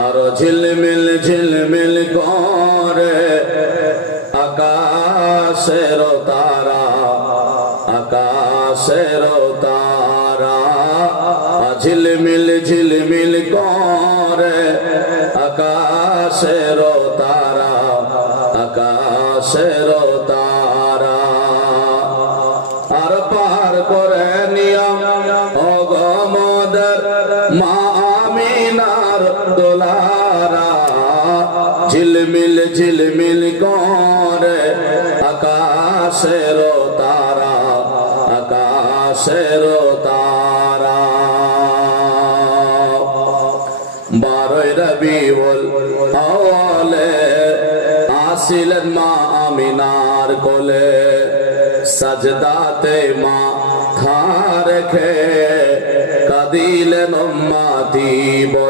আর ঝিলমিল ঝিলমিল করে আকাশের তারা, আকাশের তারা। ঝিলমিল ঝিলমিল করে আকাশের তারা, আকাশের তারা। আর পার করে নিয়ম অগমদের মা আমিনার দোলারা। ঝিলমিল ঝিলমিল করে আকাশের তারা, আকাশের তারা। 12 রবিউল আউয়ালে আসিলেন মা আমিনার কোলে। সাজদাতে মাথা রেখে কাঁদিলেন উম্মতি।